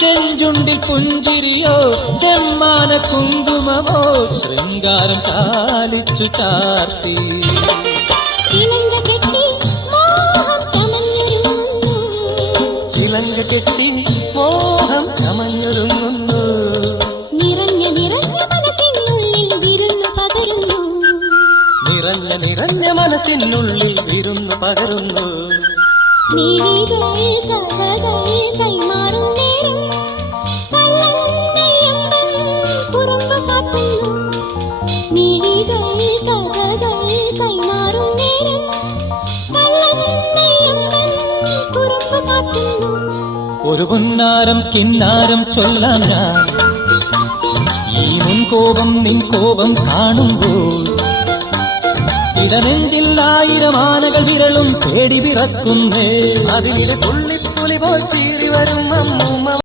ചെഞ്ചുണ്ടിൽ പുഞ്ചിരിയോ ചെമ്മാന കുങ്കുമമോ ശൃംഗാരം ചാലിച്ചു ചാർത്തി. ചിലങ്ക കെട്ടി മോഹം ചമഞ്ഞൊരുങ്ങുന്നു. നിറഞ്ഞ മനസ്സിനുള്ളിൽ വിരുന്നു പകരുന്നു. നിറഞ്ഞ മനസ്സിനുള്ളിൽ വിരുന്നു പകരുന്നു. കൈമാറും നേരം കുറുമ്പ് കാട്ടുന്നു. കൈമാറും നേരം കുറുമ്പ് കാട്ടുന്നു. ഒരു പൊന്നാരം കിന്നാരം ചൊല്ലാം ഞാൻ ഈ മുൻകോപം നിൻ കോപം കാണുമ്പോൾ. ഇടനെഞ്ചിൽ 1000 ആനകൾ വിരളും പേടി വിറക്കുന്നേ. അതിനിടെ തുള്ളിപ്പുലി പോൽ ചീറി വരും അമ്മൂമ്മ.